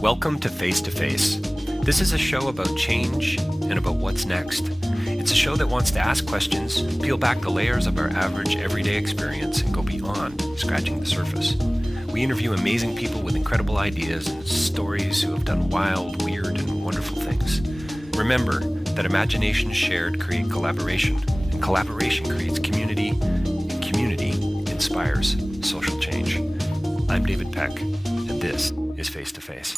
Welcome to Face to Face. This is a show about change and about what's next. It's a show that wants to ask questions, peel back the layers of our average everyday experience, and go beyond scratching the surface. We interview amazing people with incredible ideas and stories who have done wild, weird, and wonderful things. Remember that imagination shared creates collaboration, and collaboration creates community, and community inspires social change. I'm David Peck, and this is Face to Face.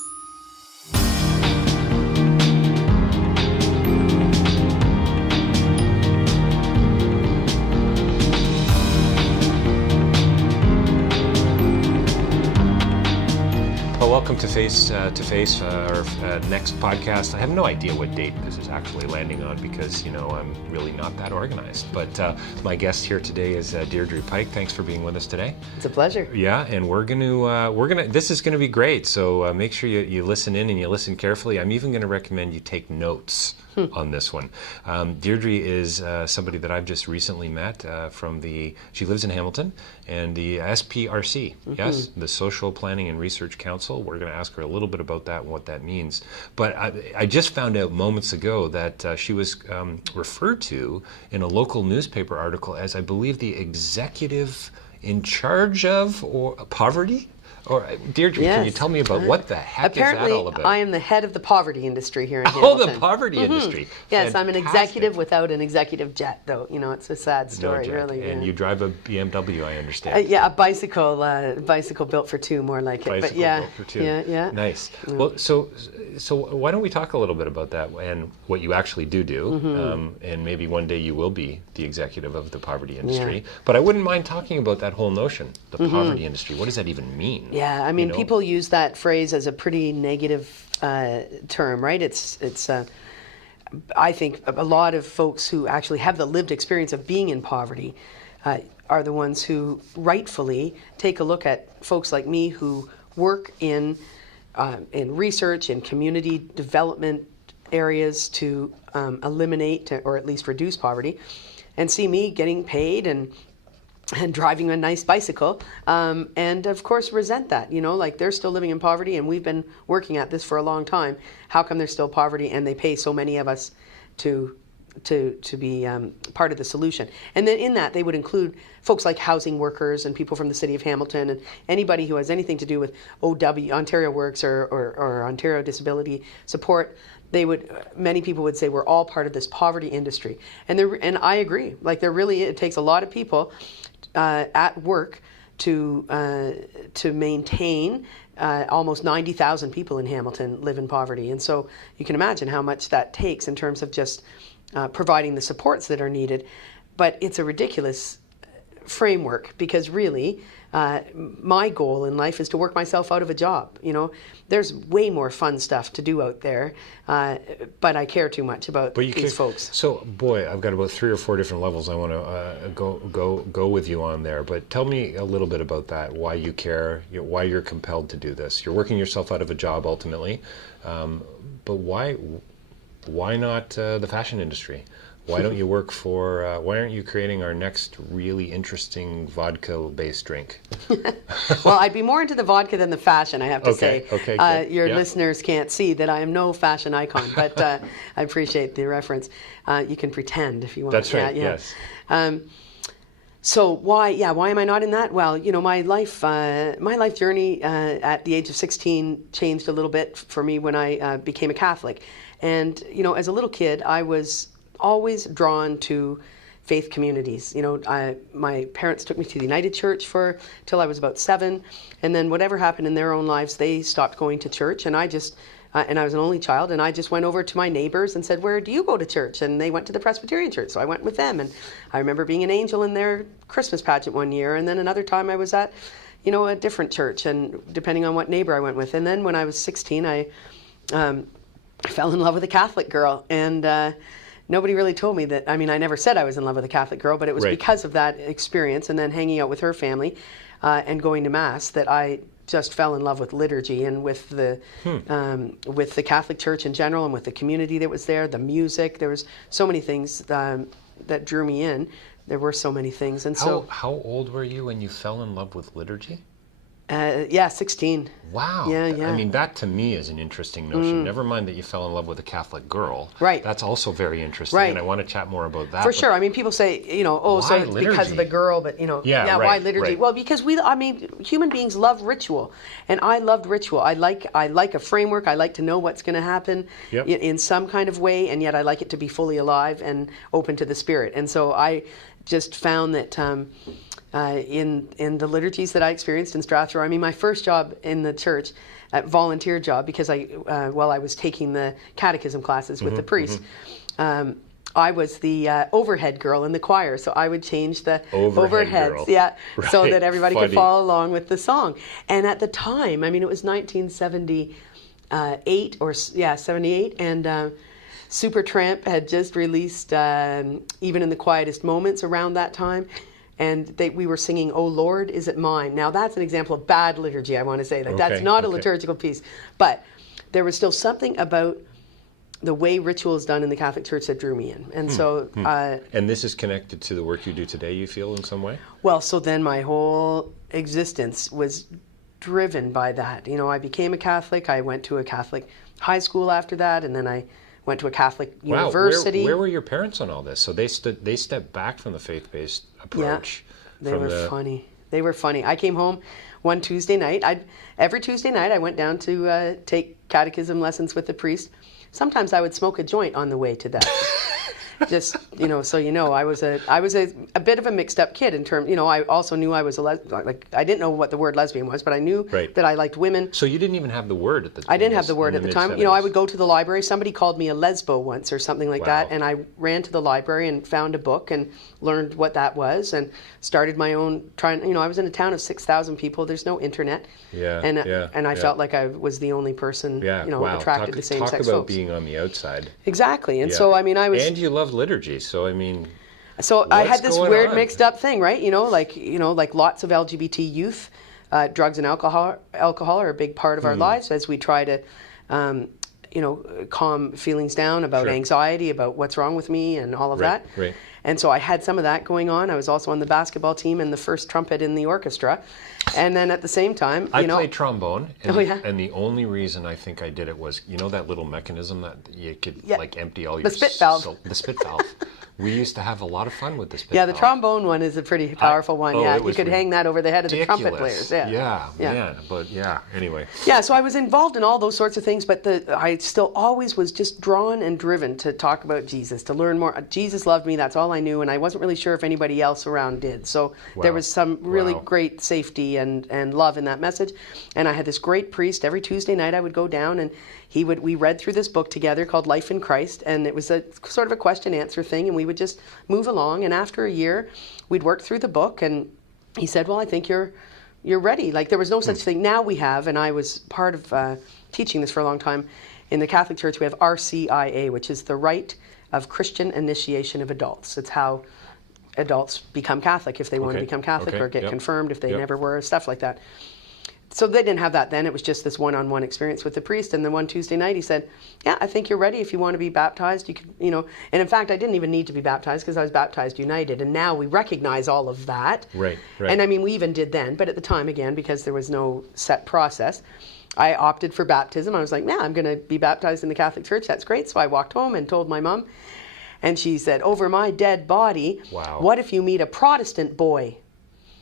Welcome to Face, our next podcast. I have no idea what date this is actually landing on because, I'm really not that organized. But my guest here today is Deirdre Pike. Thanks for being with us today. It's a pleasure. Yeah, and this is gonna be great. So make sure you listen in and you listen carefully. I'm even gonna recommend you take notes on this one. Deirdre is somebody that I've just recently met she lives in Hamilton, and the SPRC, yes, the Social Planning and Research Council. We're going to ask her a little bit about that and what that means. But I just found out moments ago that she was referred to in a local newspaper article as, I believe, the executive in charge of poverty. Or Deirdre, yes. Can you tell me about what the heck Apparently, is that all about? I am the head of the poverty industry here in Hamilton. Oh, the poverty industry. Yes, Fantastic. I'm an executive without an executive jet, though. It's a sad story, no, really. And yeah. you drive a BMW, I understand. Yeah, a bicycle built for two, more like it. Bicycle but yeah, built for two. Yeah. Nice. Yeah. Well, so why don't we talk a little bit about that and what you actually do, and maybe one day you will be the executive of the poverty industry. Yeah. But I wouldn't mind talking about that whole notion, the poverty industry. What does that even mean? Yeah, I mean, people use that phrase as a pretty negative term, right? It's I think a lot of folks who actually have the lived experience of being in poverty are the ones who rightfully take a look at folks like me who work in research and community development areas to eliminate or at least reduce poverty, and see me getting paid and driving a nice bicycle, and of course resent that. Like they're still living in poverty, and we've been working at this for a long time. How come there's still poverty, and they pay so many of us to be part of the solution? And then in that, they would include folks like housing workers and people from the city of Hamilton and anybody who has anything to do with Ontario Works or Ontario Disability Support. Many people would say we're all part of this poverty industry, and I agree. Like it takes a lot of people at work to maintain. Almost 90,000 people in Hamilton live in poverty, and so you can imagine how much that takes in terms of just providing the supports that are needed. But it's a ridiculous framework because really, my goal in life is to work myself out of a job. There's way more fun stuff to do out there, but I care too much about these folks. So, boy, I've got about 3 or 4 different levels I want to go with you on there. But tell me a little bit about that. Why you care? Why you're compelled to do this? You're working yourself out of a job ultimately, but why not the fashion industry? Why don't you work for, why aren't you creating our next really interesting vodka-based drink? Well, I'd be more into the vodka than the fashion, I have to say. Okay, your listeners can't see that I am no fashion icon, but I appreciate the reference. You can pretend if you want. That's right, yes. So why am I not in that? Well, my life journey at the age of 16 changed a little bit for me when I became a Catholic. And, as a little kid, I was always drawn to faith communities. My parents took me to the United Church till I was about 7, and then whatever happened in their own lives, they stopped going to church, and I was an only child, and I just went over to my neighbors and said, "Where do you go to church?" And they went to the Presbyterian church, so I went with them. And I remember being an angel in their Christmas pageant one year, and then another time I was at, a different church, and depending on what neighbor I went with. And then when I was 16, I fell in love with a Catholic girl, and nobody really told me that. I mean, I never said I was in love with a Catholic girl, but it was because of that experience and then hanging out with her family and going to Mass that I just fell in love with liturgy and with the Catholic Church in general and with the community that was there, the music. There was so many things that drew me in. There were so many things. And how old were you when you fell in love with liturgy? Yeah, 16. Wow. Yeah, yeah. I mean, that to me is an interesting notion. Never mind that you fell in love with a Catholic girl. Right. That's also very interesting, Right. and I want to chat more about that. For sure. I mean, people say, oh, so why it's because of the liturgy? girl, but, Yeah, why right, liturgy? right. Well, because human beings love ritual, and I loved ritual. I like a framework. I like to know what's going to happen Yep. in some kind of way, and yet I like it to be fully alive and open to the Spirit. And so I just found that in the liturgies that I experienced in Strathroy, I mean, my first job in the church, volunteer job, because while I was taking the catechism classes with the priest, I was the overhead girl in the choir, so I would change the overheads, girl. yeah, so Right. that everybody could Funny. follow along with the song. And at the time, I mean, it was 1978 or 78, and Supertramp had just released Even in the Quietest Moments around that time. And we were singing, "Oh Lord, is it mine?" Now that's an example of bad liturgy, I want to say. That's not a liturgical piece. But there was still something about the way ritual is done in the Catholic Church that drew me in. And so... And this is connected to the work you do today, you feel, in some way? Well, so then my whole existence was driven by that. I became a Catholic. I went to a Catholic high school after that, and then I went to a Catholic university. Where were your parents on all this? So they stepped back from the faith-based approach. Yeah, they were funny. They were funny. I came home one Tuesday night. Every Tuesday night I went down to take catechism lessons with the priest. Sometimes I would smoke a joint on the way to that. Just, so I was a bit of a mixed up kid in terms, I also knew I was I didn't know what the word lesbian was, but I knew that I liked women. So you didn't even have the word at the time? I didn't have the word at the time. I would go to the library. Somebody called me a lesbo once or something like that, and I ran to the library and found a book and learned what that was and started my own I was in a town of 6,000 people. There's no internet. And I felt like I was the only person, attracted to same-sex folks. Talk about being on the outside. Exactly. And so, I mean, I was... And you love liturgy, so I mean... So I had this weird mixed up thing, right? Like lots of LGBT youth, drugs and alcohol are a big part of our lives as we try to, calm feelings down about anxiety, about what's wrong with me and all of that. Right. And so I had some of that going on. I was also on the basketball team and the first trumpet in the orchestra. And then at the same time, I played trombone, and, Oh, yeah? and the only reason I think I did it was, that little mechanism that you could empty all your... The spit valve. The spit valve. We used to have a lot of fun with the spit Yeah, valve. the trombone one is a pretty powerful one. You could hang that over the head of the trumpet players. Anyway. Yeah, so I was involved in all those sorts of things, but I still always was just drawn and driven to talk about Jesus, to learn more. Jesus loved me, that's all I knew, and I wasn't really sure if anybody else around did. So there was some really great safety and love in that message. And I had this great priest. Every Tuesday night I would go down and we read through this book together called Life in Christ, and it was a sort of a question-answer thing, and we would just move along. And after a year, we'd work through the book, and he said, "Well, I think you're ready." Like, there was no such thing. Now we have, and I was part of teaching this for a long time. In the Catholic Church, we have RCIA, which is the Rite of Christian Initiation of Adults. It's how adults become Catholic if they want to become Catholic, or get confirmed if they never were, stuff like that. So they didn't have that then. It was just this one-on-one experience with the priest. And then one Tuesday night he said, "Yeah, I think you're ready. If you want to be baptized, you could, And in fact, I didn't even need to be baptized because I was baptized united. And now we recognize all of that. Right. And I mean, we even did then. But at the time, again, because there was no set process, I opted for baptism. I was like, I'm going to be baptized in the Catholic Church. That's great. So I walked home and told my mom. And she said, "Over my dead body, what if you meet a Protestant boy?"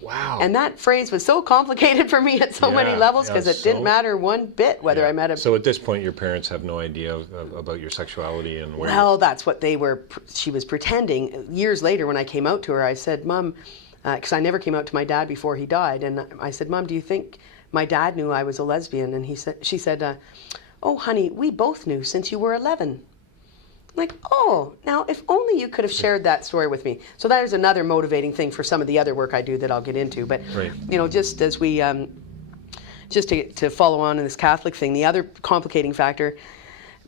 Wow. And that phrase was so complicated for me at so many levels because it didn't matter one bit whether I met a... So at this point, your parents have no idea about your sexuality and where... Well, that's what she was pretending. Years later, when I came out to her, I said, "Mom," because I never came out to my dad before he died, and I said, "Mom, do you think my dad knew I was a lesbian?" And she said, "Oh, honey, we both knew since you were 11. Like, oh, now if only you could have shared that story with me. So that is another motivating thing for some of the other work I do that I'll get into. But, just as we, just to follow on in this Catholic thing, the other complicating factor,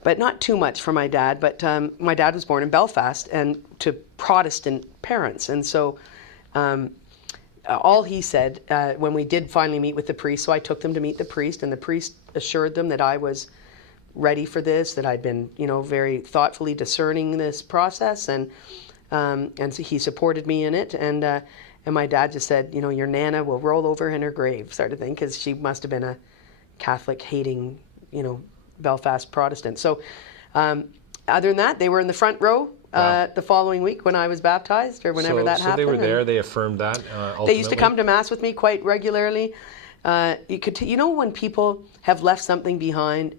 but not too much for my dad, but my dad was born in Belfast and to Protestant parents. And so all he said when we did finally meet with the priest, so I took them to meet the priest, and the priest assured them that I was ready for this, that I'd been, very thoughtfully discerning this process, and so he supported me in it, and And my dad just said, your Nana will roll over in her grave, sort of thing, because she must have been a Catholic-hating, Belfast Protestant. So other than that, they were in the front row the following week when I was baptized, or whenever that happened. So they were there, they affirmed that ultimately? They used to come to Mass with me quite regularly. When people have left something behind,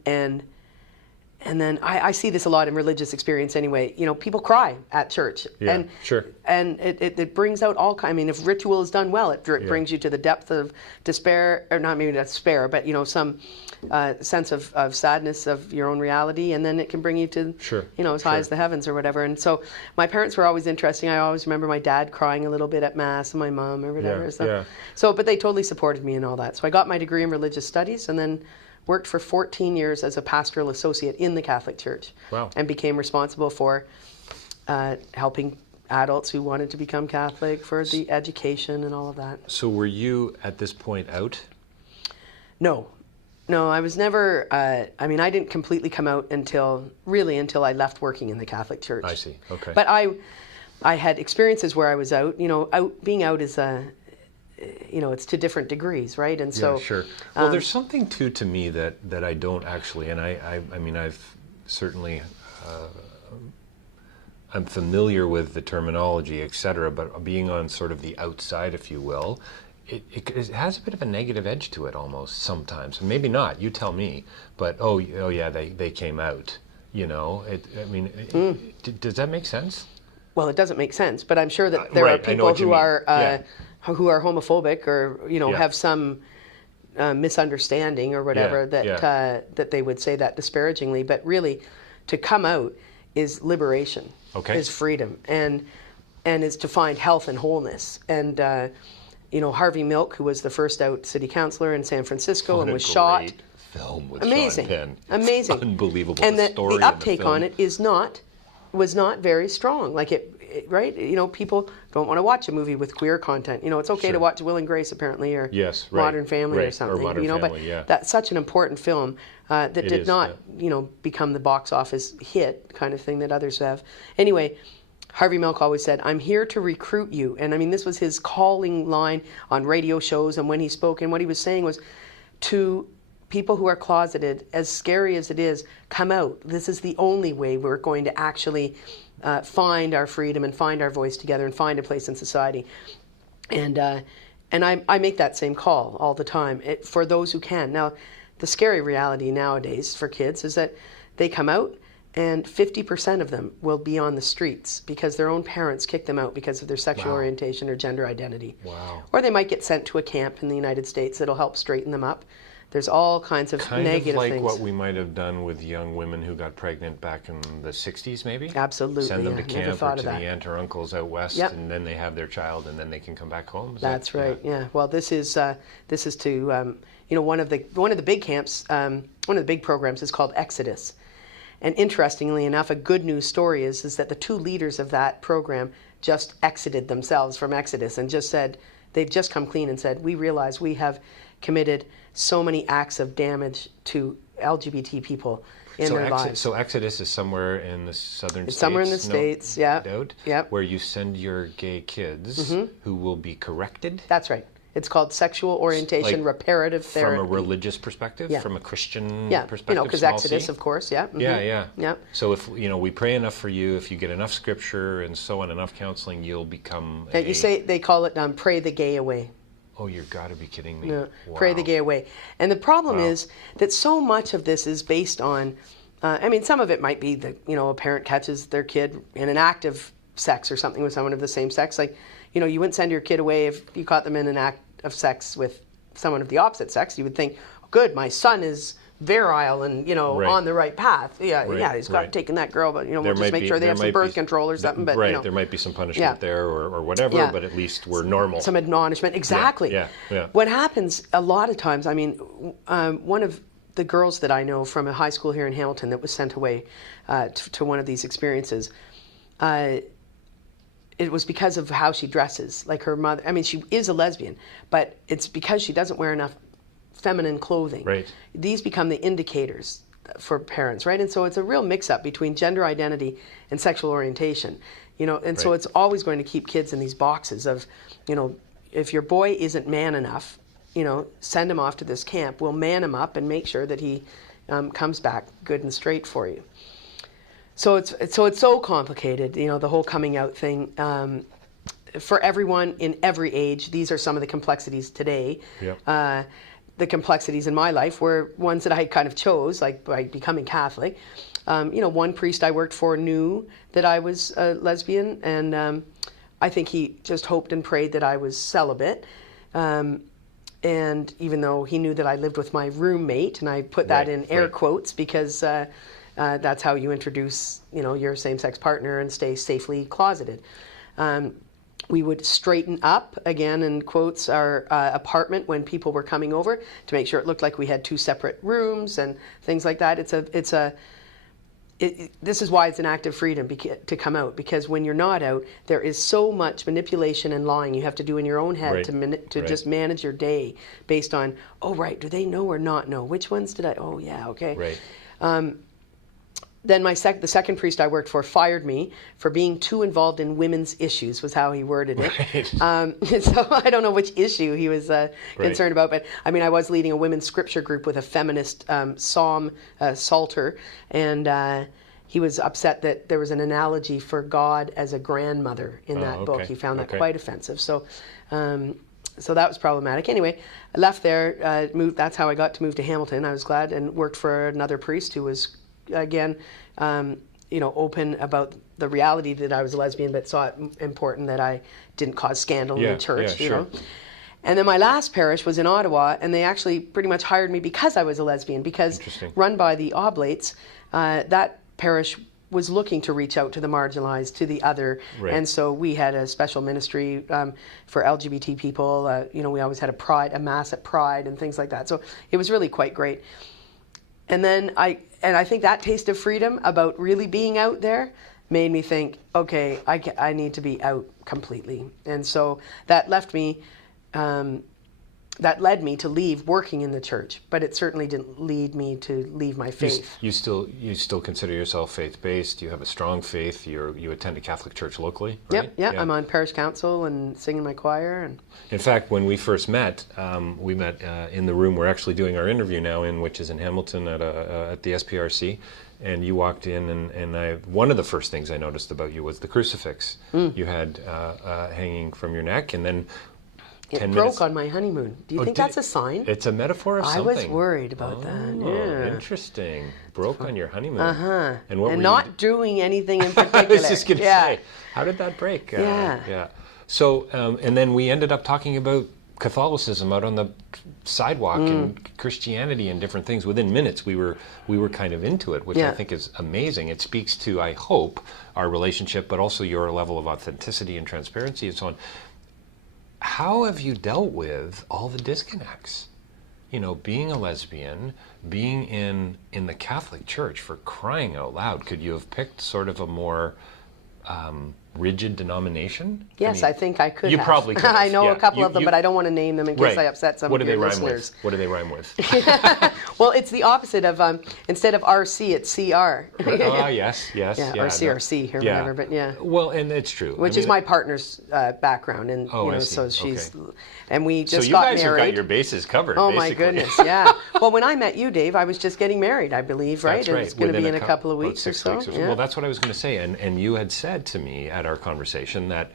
and then I see this a lot in religious experience anyway. People cry at church. Yeah, and, sure. And it brings out all kinds. I mean, if ritual is done well, it brings you to the depth of despair, or not maybe despair, but some sense of sadness of your own reality, and then it can bring you to as high as the heavens or whatever. And so my parents were always interesting. I always remember my dad crying a little bit at Mass, and my mom or whatever. But they totally supported me in all that. So I got my degree in religious studies, and then worked for 14 years as a pastoral associate in the Catholic Church. Wow. And became responsible for helping adults who wanted to become Catholic, for the education and all of that. So were you at this point out? No, I was never, I didn't completely come out until I left working in the Catholic Church. I see, okay. But I had experiences where I was out. Being out is it's to different degrees, right? And so, yeah, sure. Well, there's something too to me that I don't actually, and I've certainly, I'm familiar with the terminology, et cetera, but being on sort of the outside, if you will, it has a bit of a negative edge to it almost sometimes. Maybe not. You tell me. But oh yeah, they came out. Does that make sense? Well, it doesn't make sense, but I'm sure that there are people who are. Who are homophobic or have some misunderstanding or whatever that they would say that disparagingly, but really to come out is liberation, is freedom, and is to find health and wholeness. And Harvey Milk, who was the first out city councillor in San Francisco and was shot. Film with amazing, Sean Penn. Amazing, unbelievable. And the uptake on it was not very strong. Right? People don't want to watch a movie with queer content. It's okay to watch Will and Grace, apparently, or Modern Family or something. Or Modern Family, but that's such an important film that did not, become the box office hit kind of thing that others have. Anyway, Harvey Milk always said, "I'm here to recruit you." And this was his calling line on radio shows and when he spoke. And what he was saying was, to people who are closeted, as scary as it is, come out. This is the only way we're going to actually find our freedom and find our voice together and find a place in society. And I make that same call all the time for those who can. Now, the scary reality nowadays for kids is that they come out and 50% of them will be on the streets because their own parents kick them out because of their sexual orientation or gender identity. Wow. Or they might get sent to a camp in the United States that'll help straighten them up. There's all kinds of negative things. Kind of like what we might have done with young women who got pregnant back in the 60s, maybe? Absolutely. Send them to camp or to the aunt or uncles out west, and then they have their child, and then they can come back home. That's right. Yeah. Well, this is to one of the big camps. One of the big programs is called Exodus, and interestingly enough, a good news story is that the two leaders of that program just exited themselves from Exodus and just said they've just come clean and said, we realize we have committed so many acts of damage to LGBT people in their lives. So Exodus is somewhere in the southern states? Somewhere in the States, where you send your gay kids who will be corrected? That's right. It's called sexual orientation reparative therapy. From a religious perspective? From a Christian perspective? Because Exodus, of course, Yeah. So if, we pray enough for you, if you get enough scripture and so on, enough counseling, you'll become they call it pray the gay away. Oh, you've got to be kidding me. No, wow. Pray the gay away. And the problem is that so much of this is based on, some of it might be that, a parent catches their kid in an act of sex or something with someone of the same sex. Like, you wouldn't send your kid away if you caught them in an act of sex with someone of the opposite sex. You would think, oh, good, my son is virile and, on the right path. He's got taken that girl, but, we'll just make sure they have some birth control or something. But, there might be some punishment there or whatever, but at least we're normal. Some admonishment. Exactly. Yeah. What happens a lot of times, one of the girls that I know from a high school here in Hamilton that was sent away to one of these experiences, it was because of how she dresses. Like her mother, she is a lesbian, but it's because she doesn't wear enough feminine clothing. Right. These become the indicators for parents, right? And so it's a real mix-up between gender identity and sexual orientation. and so it's always going to keep kids in these boxes of, if your boy isn't man enough, send him off to this camp. We'll man him up and make sure that he comes back good and straight for you. So it's so complicated, the whole coming out thing. For everyone in every age, these are some of the complexities today. Yep. The complexities in my life were ones that I kind of chose, like by becoming Catholic. One priest I worked for knew that I was a lesbian, and I think he just hoped and prayed that I was celibate. And even though he knew that I lived with my roommate, and I put that in air quotes because that's how you introduce, your same-sex partner and stay safely closeted. We would straighten up, again in quotes, our apartment when people were coming over to make sure it looked like we had 2 separate rooms and things like that. This is why it's an act of freedom to come out, because when you're not out, there is so much manipulation and lying you have to do in your own head to just manage your day based on, do they know or not know? Which ones did I? Oh, yeah, okay. Right. Then the second priest I worked for fired me for being too involved in women's issues, was how he worded it. Right. So I don't know which issue he was concerned about, but I was leading a women's scripture group with a feminist psalm psalter, and he was upset that there was an analogy for God as a grandmother in that book. He found that quite offensive. So that was problematic. Anyway, I left there, moved. That's how I got to move to Hamilton. I was glad, and worked for another priest who was, again, open about the reality that I was a lesbian, but saw it important that I didn't cause scandal in the church, sure. And then my last parish was in Ottawa, and they actually pretty much hired me because I was a lesbian, because run by the Oblates, that parish was looking to reach out to the marginalized, to the other, and so we had a special ministry for LGBT people. We always had a mass at Pride and things like that. So it was really quite great. And then I think that taste of freedom about really being out there made me think, okay, I need to be out completely. And so that led me to leave working in the church, but it certainly didn't lead me to leave my faith. You still consider yourself faith-based? You have a strong faith? You attend a Catholic church locally, right? Yep. I'm on parish council and sing in my choir. And in fact, when we first met, we met in the room we're actually doing our interview now in, which is in Hamilton at the SPRC. And you walked in, and one of the first things I noticed about you was the crucifix you had hanging from your neck, and then it broke on my honeymoon. Do you think that's a sign? It's a metaphor of something. I was worried about that. Yeah. Interesting. Broke on your honeymoon. And not doing anything in particular. I was just going to say, how did that break? Yeah. So, and then we ended up talking about Catholicism out on the sidewalk and Christianity and different things. Within minutes, we were kind of into it, which I think is amazing. It speaks to, I hope, our relationship, but also your level of authenticity and transparency and so on. How have you dealt with all the disconnects? Being a lesbian, being in the Catholic Church, for crying out loud. Could you have picked sort of a more rigid denomination? Yes, I think I could have. You probably could have. I know a couple of them, but I don't want to name them in case I upset some of your listeners. What do they rhyme with? Well, it's the opposite of, instead of RC, it's CR. Yes. Yeah, or CRC or whatever, but yeah. Well, and it's true. Which is my partner's background, and so she's, and we just got married. So you guys have got your bases covered, basically. My goodness, yeah. Well, when I met you, Dave, I was just getting married, I believe, right? That's right. It's going to be in a couple of weeks or so. Yeah. Well, that's what I was going to say, and you had said to me at our conversation that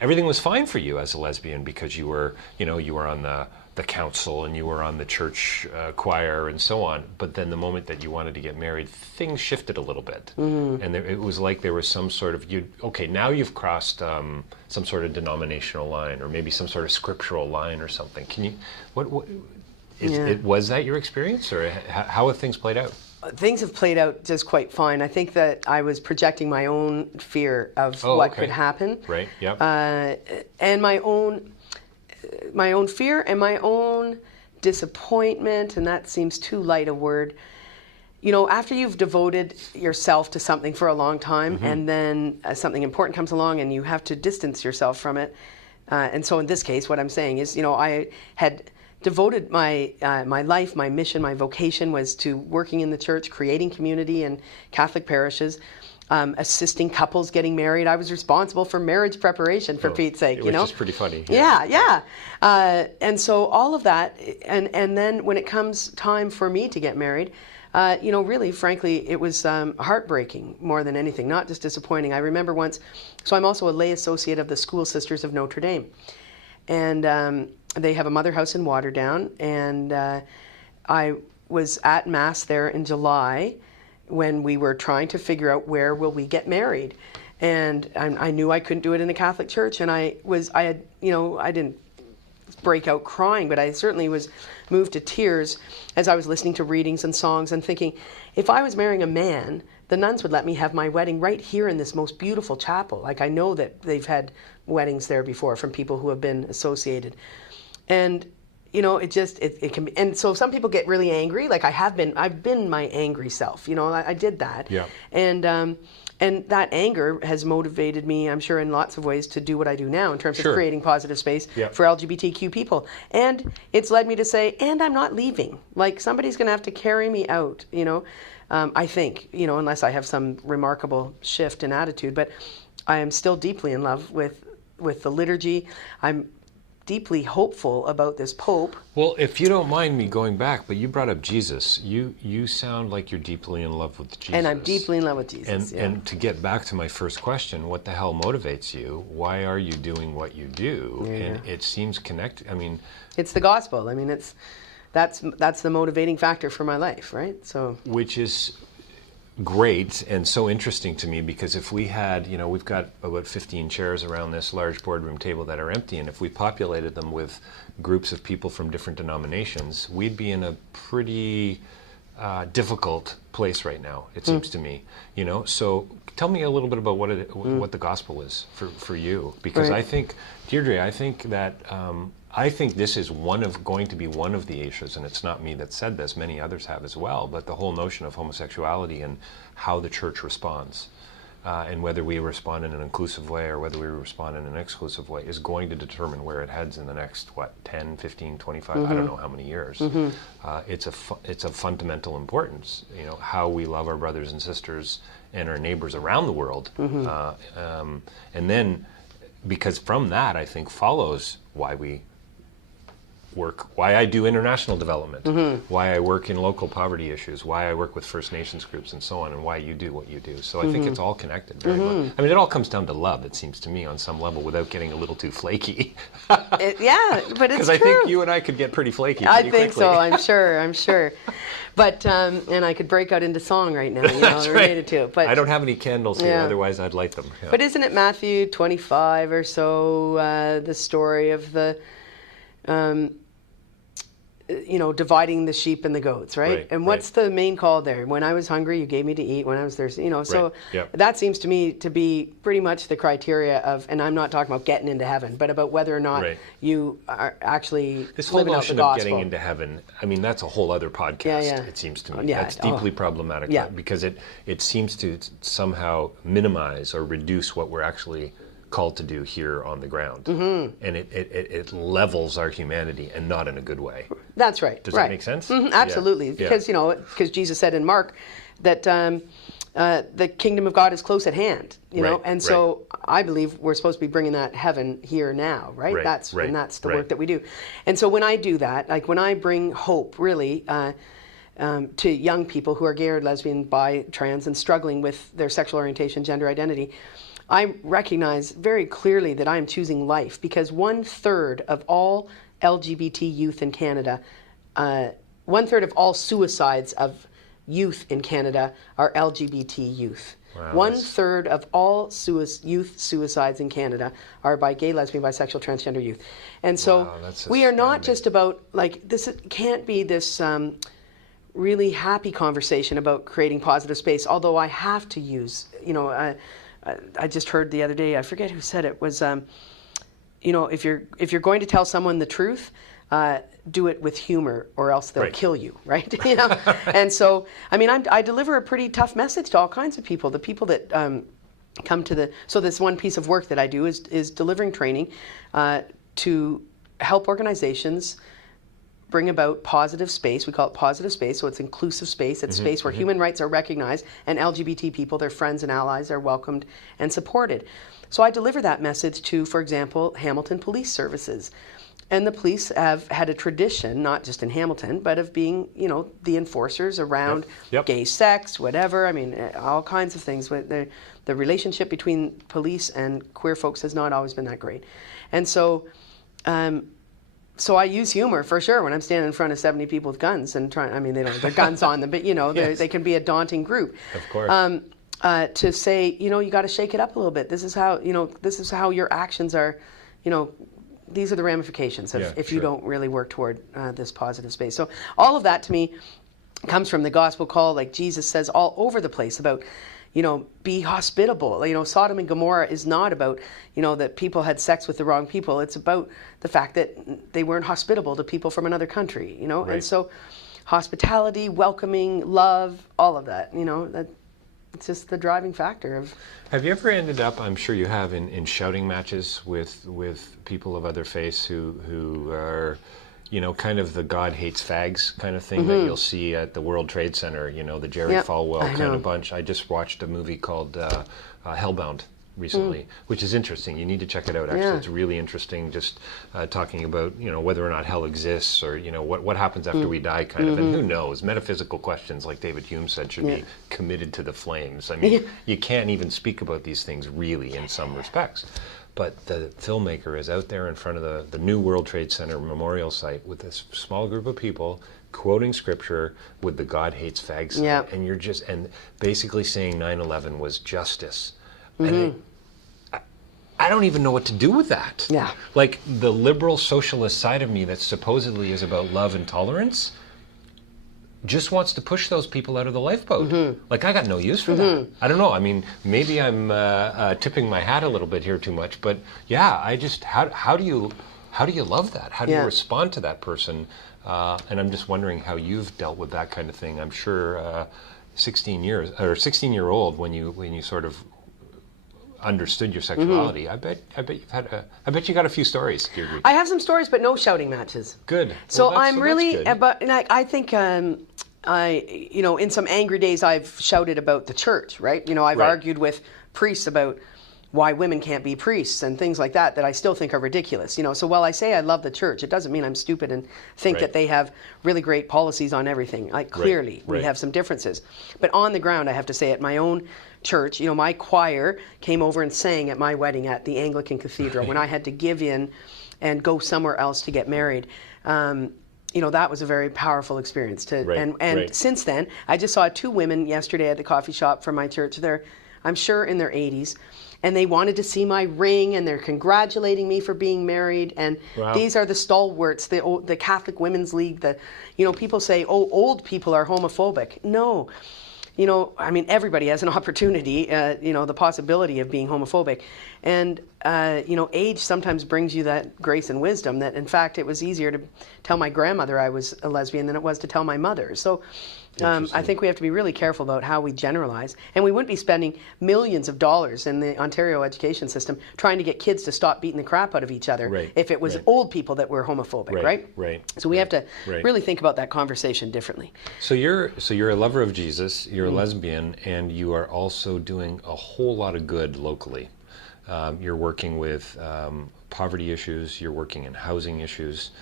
everything was fine for you as a lesbian because you were on the council and you were on the church choir and so on. But then the moment that you wanted to get married, things shifted a little bit, and it was like there was some sort of now you've crossed some sort of denominational line or maybe some sort of scriptural line or something. Can you? Was that your experience, or how have things played out? Things have played out just quite fine. I think that I was projecting my own fear of what could happen. Right. Yep. And my own fear and my own disappointment, and that seems too light a word. After you've devoted yourself to something for a long time, and then something important comes along, and you have to distance yourself from it. And so in this case, what I'm saying is, I had devoted my life, my mission, my vocation was to working in the church, creating community in Catholic parishes. assisting couples getting married. I was responsible for marriage preparation, for Pete's sake, you know. Which is pretty funny. Yeah. And so all of that, and then when it comes time for me to get married, you know, really, frankly, it was heartbreaking more than anything, not just disappointing. I remember once, so I'm also a lay associate of the School Sisters of Notre Dame. And they have a mother house in Waterdown. And I was at Mass there in July when we were trying to figure out where will we get married. And I knew I couldn't do it in the Catholic Church. And I didn't break out crying, but I certainly was moved to tears as I was listening to readings and songs and thinking, if I was marrying a man, the nuns would let me have my wedding right here in this most beautiful chapel. Like, I know that they've had weddings there before from people who have been associated. And, you know, it can be, and so some people get really angry. Like I've been my angry self, you know, I did that. Yeah. And that anger has motivated me, I'm sure, in lots of ways to do what I do now in terms of creating positive space for LGBTQ people. And it's led me to say, and I'm not leaving. Like, somebody's going to have to carry me out, you know, I think, you know, unless I have some remarkable shift in attitude. But I am still deeply in love with the liturgy. I'm deeply hopeful about this Pope. Well, if you don't mind me going back, but you brought up Jesus. You sound like you're deeply in love with Jesus. And I'm deeply in love with Jesus. And to get back to my first question, what the hell motivates you? Why are you doing what you do? Yeah. And it seems connected. I mean, it's the gospel. I mean, that's the motivating factor for my life, right? So, which is great and so interesting to me, because if we had, you know, we've got about 15 chairs around this large boardroom table that are empty, and if we populated them with groups of people from different denominations, we'd be in a pretty difficult place right now, it seems to me, you know. So tell me a little bit about what the gospel is for you, because I think, Deirdre, I think that I think this is going to be one of the issues, and it's not me that said this, many others have as well, but the whole notion of homosexuality and how the church responds, and whether we respond in an inclusive way or whether we respond in an exclusive way is going to determine where it heads in the next, 10, 15, 25, I don't know how many years. It's of fundamental importance, you know, how we love our brothers and sisters and our neighbors around the world. And then, because from that, I think, follows why we work, why I do international development, why I work in local poverty issues, why I work with First Nations groups and so on, and why you do what you do. So I think it's all connected very much. I mean, it all comes down to love, it seems to me, on some level, without getting a little too flaky. Yeah, but it's true. Because I think you and I could get pretty flaky pretty quickly. So, I'm sure. But, and I could break out into song right now, you know, That's related to it. But I don't have any candles here, otherwise I'd light them. Yeah. But isn't it Matthew 25 or so, the story of the, you know, dividing the sheep and the goats, right? And what's the main call there? When I was hungry, you gave me to eat. When I was thirsty, you know. So that seems to me to be pretty much the criteria of, and I'm not talking about getting into heaven, but about whether or not you are actually this whole living out notion the of gospel. getting into heaven. I mean, that's a whole other podcast. It seems to me that's deeply problematic because it seems to somehow minimize or reduce what we're actually called to do here on the ground, and it levels our humanity, and not in a good way. That's right. Does that make sense? Absolutely, because you know, because Jesus said in Mark that the kingdom of God is close at hand. You know, and so I believe we're supposed to be bringing that heaven here now, right? That's the work that we do. And so when I do that, like when I bring hope, really. To young people who are gay or lesbian, bi, trans, and struggling with their sexual orientation, gender identity, I recognize very clearly that I am choosing life, because 1/3 of all LGBT youth in Canada, 1/3 of all suicides of youth in Canada are LGBT youth. Wow, 1/3 of all youth suicides in Canada are by gay, lesbian, bisexual, transgender youth. And so we are not just about, like, this can't be this really happy conversation about creating positive space, although I have to use, you know, I just heard the other day, I forget who said it, was, you know, if you're going to tell someone the truth, do it with humor, or else they'll kill you, right? You know, and so I mean, I deliver a pretty tough message to all kinds of people. The people that come to so this one piece of work that I do is delivering training to help organizations bring about positive space. We call it positive space, so it's inclusive space. It's space where human rights are recognized and LGBT people, their friends and allies, are welcomed and supported. So I deliver that message to, for example, Hamilton Police Services. And the police have had a tradition, not just in Hamilton, but of being, you know, the enforcers around gay sex, whatever. I mean, all kinds of things. The relationship between police and queer folks has not always been that great. And so so I use humor for sure when I'm standing in front of 70 people with guns and trying, I mean, they don't have their guns on them, but, you know, they can be a daunting group. Of course. To say, you know, you got to shake it up a little bit. This is how, you know, this is how your actions are, you know, these are the ramifications if you don't really work toward this positive space. So all of that to me comes from the gospel call, like Jesus says all over the place about, you know, be hospitable. You know, Sodom and Gomorrah is not about, you know, that people had sex with the wrong people. It's about the fact that they weren't hospitable to people from another country, you know. Right. And so hospitality, welcoming, love, all of that, you know, that it's just the driving factor of. Have you ever ended up, I'm sure you have, in shouting matches with people of other faiths who are, you know, kind of the God hates fags kind of thing that you'll see at the World Trade Center, you know, the Jerry Falwell kind of bunch. I just watched a movie called Hellbound recently, which is interesting. You need to check it out, actually. It's really interesting, just talking about, you know, whether or not hell exists, or, you know, what happens after we die, kind of, and who knows. Metaphysical questions, like David Hume said, should be committed to the flames. I mean, you can't even speak about these things, really, in some respects. But the filmmaker is out there in front of the new World Trade Center memorial site with this small group of people quoting scripture with the God hates fags sign, and you're just, and basically saying 9/11 was justice. And I don't even know what to do with that. Yeah. Like, the liberal socialist side of me that supposedly is about love and tolerance just wants to push those people out of the lifeboat. Like, I got no use for that. I don't know. I mean, maybe I'm tipping my hat a little bit here too much, but yeah, I just, how do you love that? How do you respond to that person? And I'm just wondering how you've dealt with that kind of thing. I'm sure 16-year-old, when you sort of understood your sexuality, I bet you got a few stories, Deirdre. I have some stories, but no shouting matches. Good. So I'm really, but I think you know, in some angry days, I've shouted about the church, right? You know, I've argued with priests about why women can't be priests and things like that I still think are ridiculous. You know, so while I say I love the church, it doesn't mean I'm stupid and think that they have really great policies on everything. Like, clearly we have some differences, but on the ground, I have to say, at my own church, you know, my choir came over and sang at my wedding at the Anglican Cathedral when I had to give in and go somewhere else to get married. You know, that was a very powerful experience. And since then, I just saw 2 women yesterday at the coffee shop from my church. They're, I'm sure, in their 80s. And they wanted to see my ring, and they're congratulating me for being married. And these are the stalwarts, the Catholic Women's League. You know, people say, oh, old people are homophobic. No. You know, I mean, everybody has an opportunity, you know, the possibility of being homophobic. And, you know, age sometimes brings you that grace and wisdom that, in fact, it was easier to tell my grandmother I was a lesbian than it was to tell my mother. So I think we have to be really careful about how we generalize. And we wouldn't be spending millions of dollars in the Ontario education system trying to get kids to stop beating the crap out of each other if it was old people that were homophobic, right? So we have to really think about that conversation differently. So you're a lover of Jesus, you're a lesbian, and you are also doing a whole lot of good locally. You're working with poverty issues, you're working in housing issues.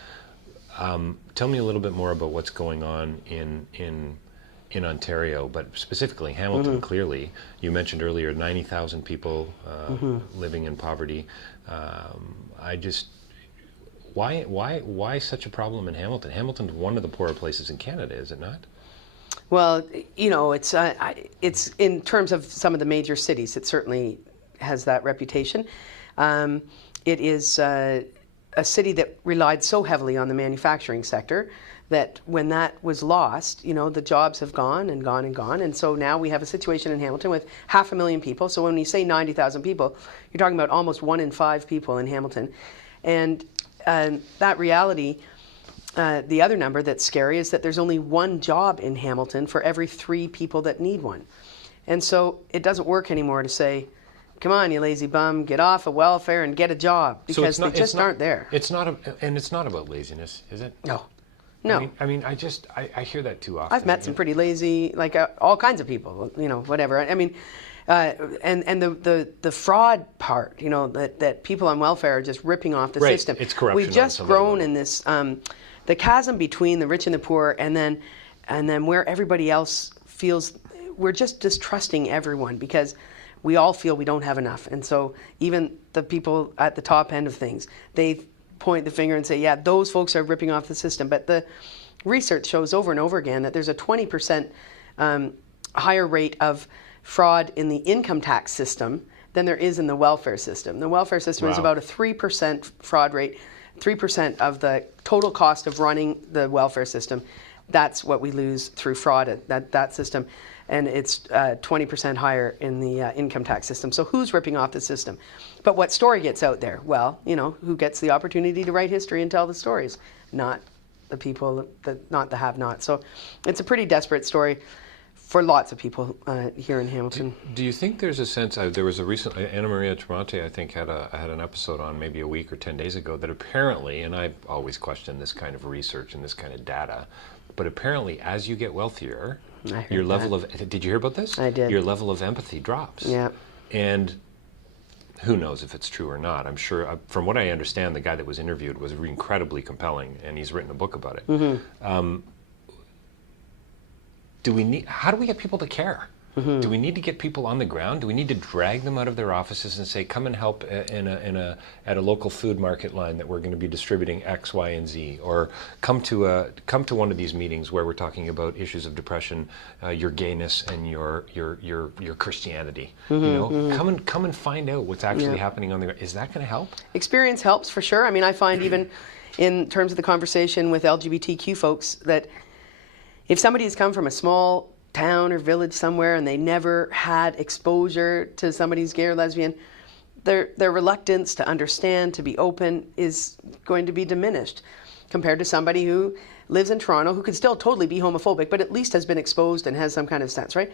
Tell me a little bit more about what's going on in Ontario, but specifically Hamilton. Clearly, you mentioned earlier 90,000 people living in poverty. Why such a problem in Hamilton? Hamilton's one of the poorer places in Canada, is it not? Well, you know, it's in terms of some of the major cities, it certainly has that reputation. It is a city that relied so heavily on the manufacturing sector that when that was lost, you know, the jobs have gone and gone and gone. And so now we have a situation in Hamilton with 500,000 people. So when you say 90,000 people, you're talking about almost 1 in 5 people in Hamilton. And that reality, the other number that's scary is that there's only 1 job in Hamilton for every 3 people that need one. And so it doesn't work anymore to say, come on, you lazy bum, get off of welfare and get a job, because they just aren't there. It's not about laziness, is it? No. No. I mean, I hear that too often. I've met some pretty lazy, like all kinds of people, whatever. I mean, and the fraud part, that people on welfare are just ripping off the Right. system. It's corruption. We've just grown in this, the chasm between the rich and the poor, and then where everybody else feels, we're just distrusting everyone because we all feel we don't have enough. And so even the people at the top end of things, they point the finger and say, yeah, those folks are ripping off the system. But the research shows over and over again that there's a 20% higher rate of fraud in the income tax system than there is in the welfare system. The welfare system is about a 3% fraud rate, 3% of the total cost of running the welfare system. That's what we lose through fraud at that system. And it's 20% higher in the income tax system. So who's ripping off the system? But what story gets out there? Well, who gets the opportunity to write history and tell the stories? Not the people, not the have-nots. So it's a pretty desperate story for lots of people here in Hamilton. Do you think there's a sense, there was a recent, Anna Maria Tremonti, I think, had an episode on maybe a week or 10 days ago that apparently, and I've always questioned this kind of research and this kind of data, but apparently as you get wealthier, your level of, did you hear about this? I did. Your level of empathy drops. Yeah. And who knows if it's true or not. I'm sure, from what I understand, the guy that was interviewed was incredibly compelling, and he's written a book about it. Mm-hmm. How do we get people to care? Mm-hmm. Do we need to get people on the ground? Do we need to drag them out of their offices and say, come and help at a local food market line that we're going to be distributing X, Y, and Z, or come to one of these meetings where we're talking about issues of depression, your gayness and your Christianity. Mm-hmm, mm-hmm. Come and find out what's actually happening on the ground. Is that going to help? Experience helps for sure. I mean, I find even in terms of the conversation with LGBTQ folks that if somebody has come from a small town or village somewhere and they never had exposure to somebody who's gay or lesbian, their reluctance to understand, to be open, is going to be diminished compared to somebody who lives in Toronto who could still totally be homophobic, but at least has been exposed and has some kind of sense, right?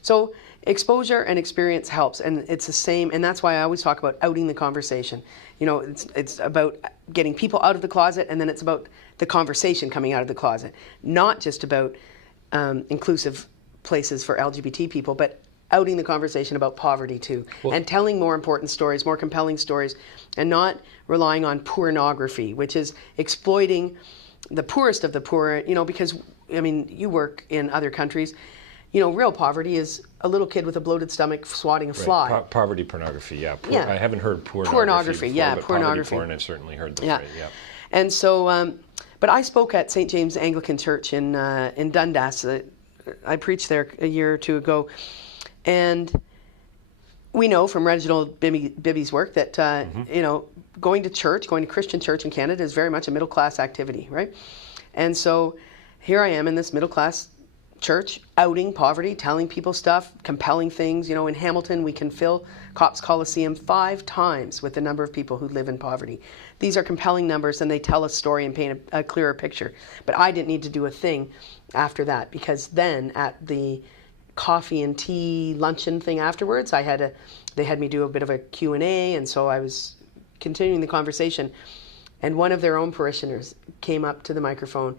So exposure and experience helps, and it's the same, and that's why I always talk about outing the conversation. It's about getting people out of the closet, and then it's about the conversation coming out of the closet, not just about inclusive places for LGBT people, but outing the conversation about poverty too, and telling more important stories, more compelling stories, and not relying on pornography, which is exploiting the poorest of the poor, because, I mean, you work in other countries, real poverty is a little kid with a bloated stomach swatting a fly. Right. Poverty pornography, yeah. I haven't heard pornography before, but pornography. Porn, I've certainly heard the phrase, yeah. And so, but I spoke at St. James Anglican Church in Dundas. I preached there a year or two ago, and we know from Reginald Bibby's work that going to Christian church in Canada is very much a middle class activity, right? And so here I am in this middle class church, outing poverty, telling people stuff, compelling things. In Hamilton we can fill Copps Coliseum 5 times with the number of people who live in poverty. These are compelling numbers, and they tell a story and paint a clearer picture. But I didn't need to do a thing after that, because then at the coffee and tea luncheon thing afterwards, they had me do a bit of a Q&A, and so I was continuing the conversation, and one of their own parishioners came up to the microphone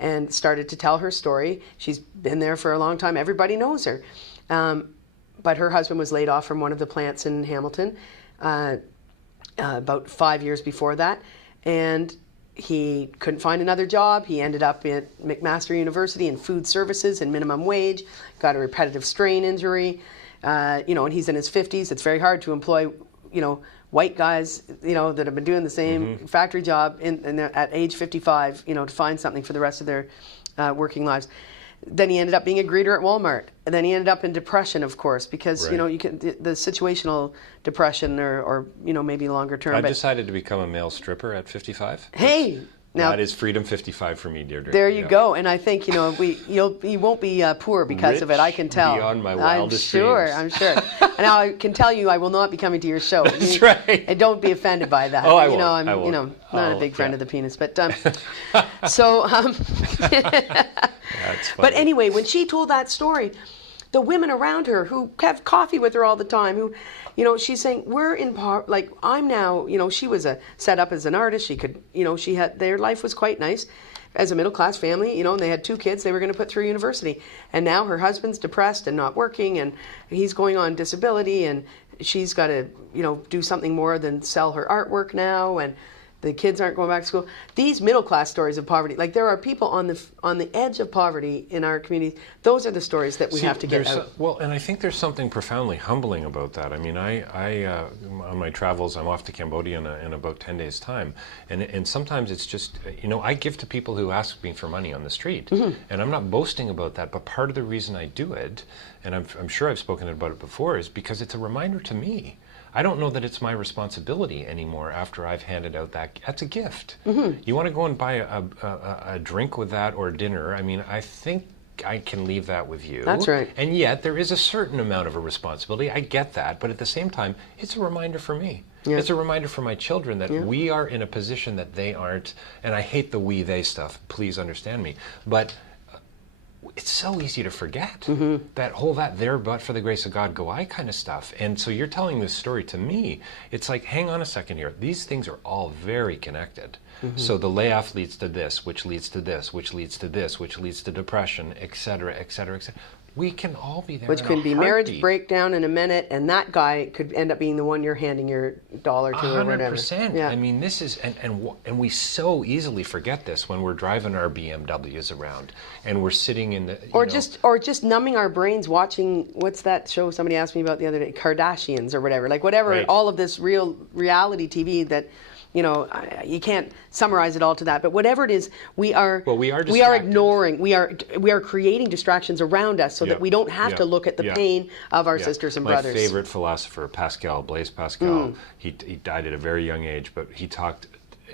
and started to tell her story. She's been there for a long time. Everybody knows her. But her husband was laid off from one of the plants in Hamilton about 5 years before that, and he couldn't find another job. He ended up at McMaster University in food services and minimum wage, got a repetitive strain injury, and he's in his 50s. It's very hard to employ, white guys, that have been doing the same factory job at age 55, to find something for the rest of their working lives. Then he ended up being a greeter at Walmart. And then he ended up in depression, of course, because, right. You can the situational depression or maybe longer term. I decided to become a male stripper at 55. Hey! Now, that is freedom 55 for me, Deirdre. There you go. And I think, you won't be poor because Rich of it. I can tell. Beyond my wildest dreams. I'm sure. And now I can tell you I will not be coming to your show. That's right. And don't be offended by that. Oh, I won't. I'm not a big friend of the penis. But so... That's funny. But anyway, when she told that story, the women around her who have coffee with her all the time, who, she's saying, we're in I'm now, she was set up as an artist. She could, their life was quite nice. as a middle-class family, you know, and they had 2 kids they were going to put through university. And now her husband's depressed and not working, and he's going on disability, and she's got to, you know, do something more than sell her artwork now, and the kids aren't going back to school. These middle-class stories of poverty, like there are people on the edge of poverty in our community. Those are the stories that we have to get out. Well, and I think there's something profoundly humbling about that. I mean, I on my travels, I'm off to Cambodia in about 10 days' time, and sometimes it's just, you know, I give to people who ask me for money on the street, and I'm not boasting about that, but part of the reason I do it, and I'm sure I've spoken about it before, is because it's a reminder to me. I don't know that it's my responsibility anymore after I've handed out that's a gift. You want to go and buy a drink with that or dinner, I mean, I think I can leave that with you. That's right. And yet there is a certain amount of a responsibility. I get that, but at the same time, it's a reminder for me. Yeah. It's a reminder for my children that we are in a position that they aren't, and I hate the we, they stuff, please understand me, but it's so easy to forget that whole there, but for the grace of God go I kind of stuff. And so you're telling this story to me. It's like, hang on a second here. These things are all very connected. So the layoff leads to this, which leads to this, which leads to this, which leads to depression, et cetera, et cetera, et cetera. We can all be there. Which could be marriage breakdown in a minute, and that guy could end up being the one you're handing your dollar to or whatever. 100%. Yeah. I mean, this is, and we so easily forget this when we're driving our BMWs around and we're sitting in the or just numbing our brains watching, what's that show somebody asked me about the other day, Kardashians or whatever, like whatever, right. All of this real reality TV that, you know, you can't summarize it all to that, but whatever it is, we are ignoring, we are creating distractions around us so that we don't have to look at the pain of our sisters and brothers. My favorite philosopher, Blaise Pascal, he died at a very young age, but he talked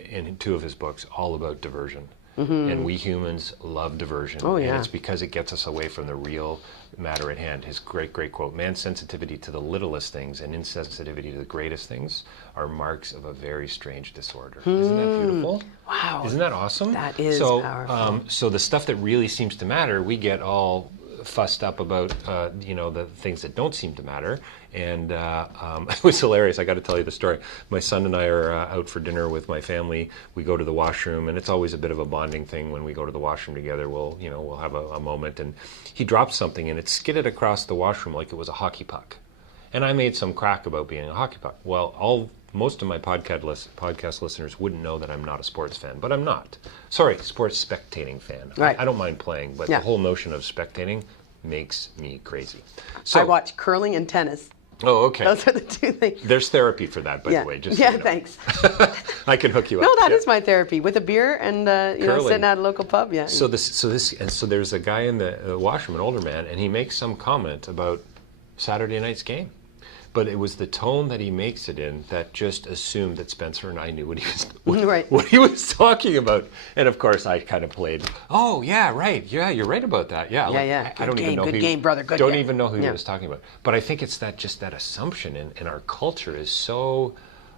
in 2 of his books all about diversion. And we humans love diversion. Oh, yeah. And it's because it gets us away from the real matter at hand. His great quote, man's sensitivity to the littlest things and insensitivity to the greatest things are marks of a very strange disorder. Isn't that beautiful? Wow. Isn't that awesome? That is powerful. So the stuff that really seems to matter, we get all fussed up about, you know, the things that don't seem to matter. And it was hilarious. I got to tell you the story. My son and I are out for dinner with my family. We go to the washroom, and it's always a bit of a bonding thing when we go to the washroom together. We'll have a moment, and he dropped something, and it skidded across the washroom like it was a hockey puck. And I made some crack about being a hockey puck. Well, most of my podcast listeners wouldn't know that I'm not a sports fan, but I'm not. Sorry, sports spectating fan. Right. I don't mind playing, but the whole notion of spectating makes me crazy. So I watch curling and tennis. Oh, okay. Those are the 2 things. There's therapy for that, by the way. Just so you know. Thanks. I can hook you up. No, that is my therapy, with a beer and you know, sitting at a local pub. Yeah. So there's a guy in the washroom, an older man, and he makes some comment about Saturday night's game. But it was the tone that he makes it in that just assumed that Spencer and I knew what he was talking about. And of course, I kind of played, oh, yeah, right. Yeah, you're right about that. Yeah. I don't even know good game, brother. Good don't game. even know who he was talking about. But I think it's that assumption in our culture is so,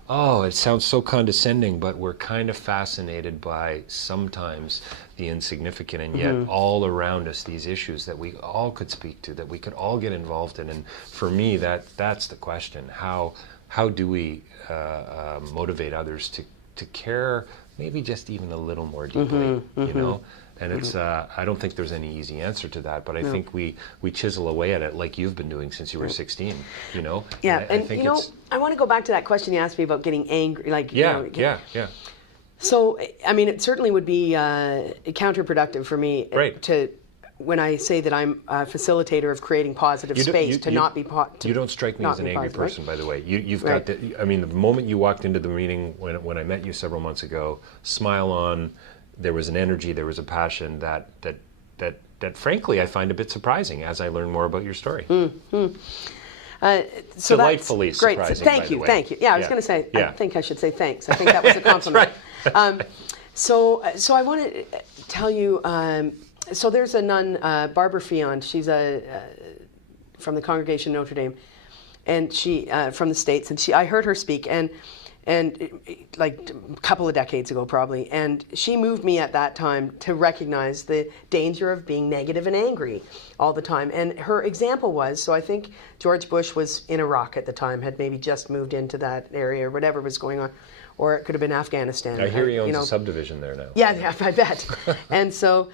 it sounds so condescending, but we're kind of fascinated by sometimes the insignificant, and yet all around us these issues that we all could speak to, that we could all get involved in. And for me, that's the question. How do we motivate others to care maybe just even a little more deeply, you know? And it's I don't think there's any easy answer to that, but I think we chisel away at it like you've been doing since you were 16, you know? Yeah, and I think you know, I want to go back to that question you asked me about getting angry, like yeah. So, I mean, it certainly would be counterproductive for me to, when I say that I'm a facilitator of creating positive space, to not be you don't strike me as an angry person, by the way. You've got the, I mean, the moment you walked into the meeting when I met you several months ago, smile on, there was an energy, there was a passion that frankly I find a bit surprising as I learn more about your story. So delightfully that's great. Surprising, Thank you. Yeah, I was going to say, I think I should say thanks. I think that was a compliment. So I want to tell you, so there's a nun, Barbara Fiond, she's from the Congregation Notre Dame, and she, from the States, and I heard her speak, and like a couple of decades ago probably, and she moved me at that time to recognize the danger of being negative and angry all the time. And her example was, so I think George Bush was in Iraq at the time, had maybe just moved into that area or whatever was going on, or it could have been Afghanistan. I hear he owns a subdivision there now. Yeah, I bet. And so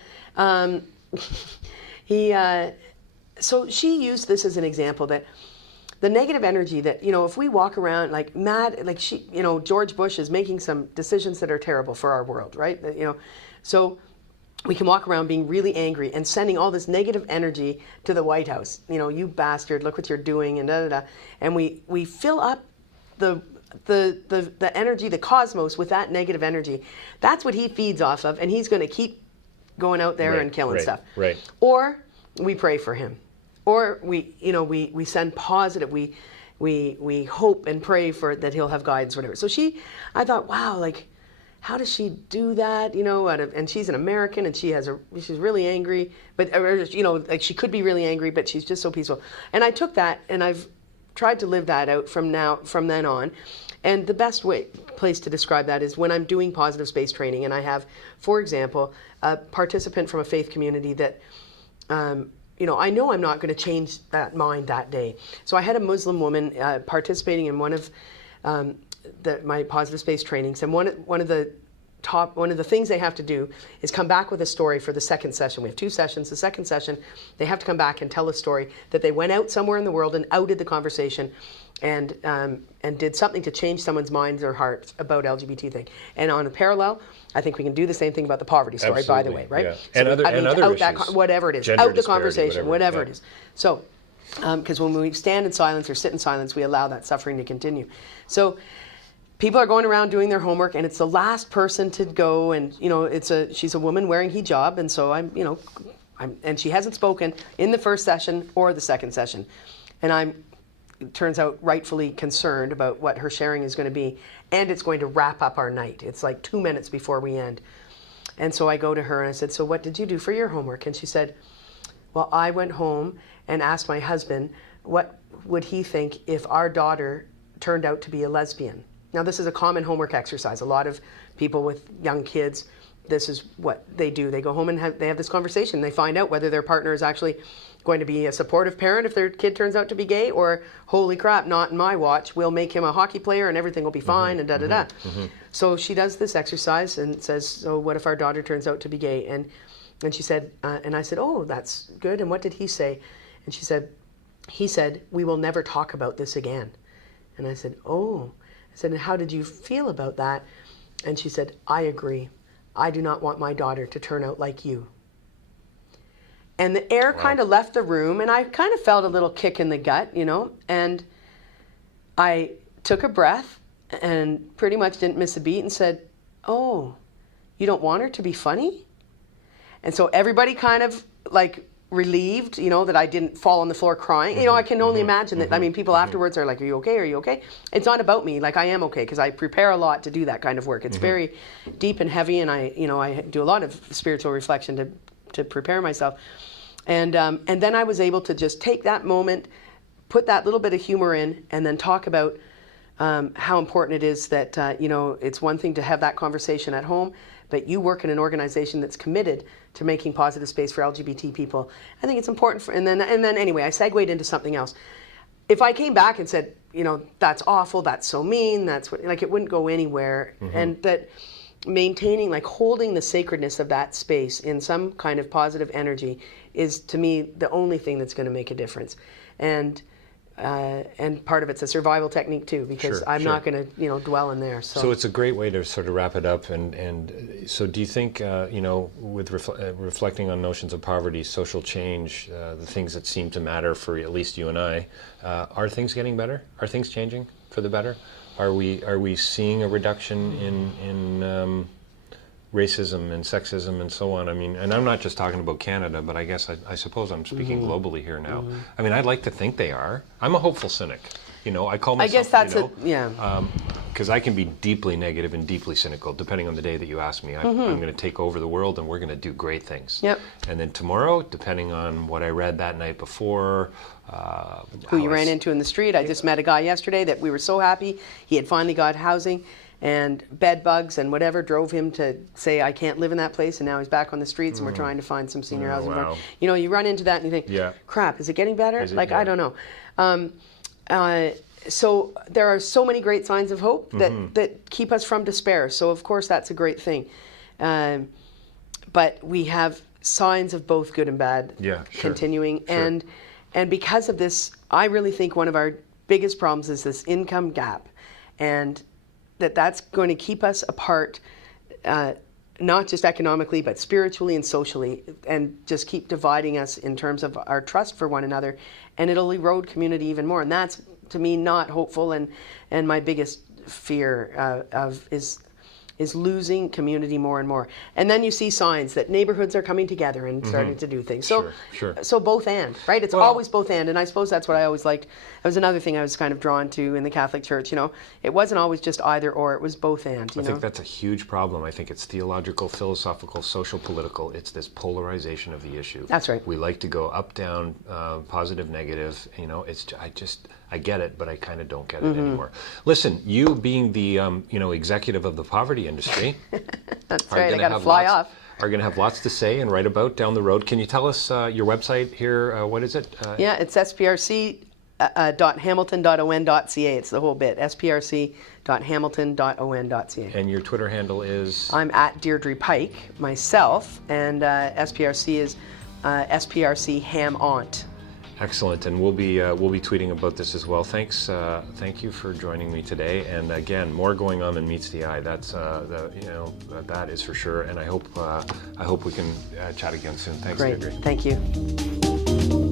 so she used this as an example that the negative energy that, if we walk around like mad, like George Bush is making some decisions that are terrible for our world, right? So we can walk around being really angry and sending all this negative energy to the White House. You bastard, look what you're doing, and da-da-da. And we fill up the energy, the cosmos, with that negative energy. That's what he feeds off of, and he's going to keep going out there and killing stuff. Right. Or we pray for him. Or we send positive, we hope and pray for that he'll have guidance, whatever. So I thought, wow, like, how does she do that? And she's an American, and she's really angry, but like she could be really angry, but she's just so peaceful. And I took that, and I've tried to live that out from then on. And the best place to describe that is when I'm doing positive space training, and I have, for example, a participant from a faith community that. I know I'm not going to change that mind that day. So I had a Muslim woman participating in one of my positive space trainings, and one of the things they have to do is come back with a story for the second session. We have 2 sessions. The second session, they have to come back and tell a story that they went out somewhere in the world and outed the conversation, and did something to change someone's mind or heart about LGBT thing. And on a parallel, I think we can do the same thing about the poverty story, Absolutely, by the way, right? Yeah. So, And other issues. Whatever it is, Gender out the disparity, conversation, whatever yeah. it is. So, because when we stand in silence or sit in silence, we allow that suffering to continue. So, people are going around doing their homework, and it's the last person to go, and she's a woman wearing hijab, and so and she hasn't spoken in the first session or the second session, and it turns out rightfully concerned about what her sharing is going to be, and it's going to wrap up our night. It's like 2 minutes before we end. And so I go to her and I said, so what did you do for your homework? And she said, well, I went home and asked my husband, what would he think if our daughter turned out to be a lesbian? Now, this is a common homework exercise. A lot of people with young kids, this is what they do. They go home and they have this conversation. They find out whether their partner is actually going to be a supportive parent if their kid turns out to be gay, or holy crap, not in my watch, we'll make him a hockey player and everything will be fine, and da-da-da. So she does this exercise and says, so what if our daughter turns out to be gay? And she said, and I said, oh, that's good. And what did he say? And she said, he said, we will never talk about this again. And I said, oh. I said, and how did you feel about that? And she said, I agree. I do not want my daughter to turn out like you. And the air kind of left the room, and I kind of felt a little kick in the gut, and I took a breath and pretty much didn't miss a beat and said, oh, you don't want her to be funny? And so everybody kind of like relieved, that I didn't fall on the floor crying. I can only imagine that. I mean, people afterwards are like, are you okay? Are you okay? It's not about me. Like, I am okay, because I prepare a lot to do that kind of work. It's very deep and heavy, and I do a lot of spiritual reflection to prepare myself. And then I was able to just take that moment, put that little bit of humor in, and then talk about how important it is that, it's one thing to have that conversation at home, but you work in an organization that's committed to making positive space for LGBT people. I think it's important and then anyway, I segued into something else. If I came back and said, that's awful, that's so mean, that's what, like, it wouldn't go anywhere. And that maintaining, like, holding the sacredness of that space in some kind of positive energy is, to me, the only thing that's going to make a difference. And part of it's a survival technique too, because I'm not going to, dwell in there. So it's a great way to sort of wrap it up. And so do you think, with reflecting on notions of poverty, social change, the things that seem to matter for at least you and I, are things getting better? Are things changing for the better? Are we seeing a reduction in racism and sexism and so on? I mean, and I'm not just talking about Canada, but I guess I suppose I'm speaking globally here now. I mean, I'd like to think they are. I'm a hopeful cynic. I call myself, I guess that's because I can be deeply negative and deeply cynical, depending on the day that you ask me. I'm going to take over the world, and we're going to do great things. Yep. And then tomorrow, depending on what I read that night before, who you ran into in the street. I just met a guy yesterday that we were so happy he had finally got housing, and bed bugs and whatever drove him to say, I can't live in that place, and now he's back on the streets, and we're trying to find some senior housing. Wow. You run into that and you think, crap, is it getting better? I don't know. So there are so many great signs of hope that keep us from despair. So of course that's a great thing. But we have signs of both good and bad continuing. Sure. And because of this, I really think one of our biggest problems is this income gap. And that's going to keep us apart, not just economically, but spiritually and socially, and just keep dividing us in terms of our trust for one another. And it'll erode community even more. And that's, to me, not hopeful. And my biggest fear is losing community more and more. And then you see signs that neighborhoods are coming together and starting to do things. So, so both and, right? It's always both and I suppose that's what I always liked. That was another thing I was kind of drawn to in the Catholic Church. You know, it wasn't always just either or; it was both and. I think that's a huge problem. I think it's theological, philosophical, social, political. It's this polarization of the issue. That's right. We like to go up, down, positive, negative. You know, I get it, but I kind of don't get it anymore. Listen, you being the executive of the poverty industry, that's right. I got to fly off. Are going to have lots to say and write about down the road. Can you tell us your website here? What is it? Yeah, it's SPRC.hamilton.on.ca. It's the whole bit. SPRC.hamilton.on.ca. And your Twitter handle is? I'm at Deirdre Pike myself, and SPRC is SPRC Ham Aunt. Excellent, and we'll be tweeting about this as well. Thanks, thank you for joining me today. And again, more going on than meets the eye. That's that is for sure. And I hope we can chat again soon. Thanks, Great. Deirdre. Thank you.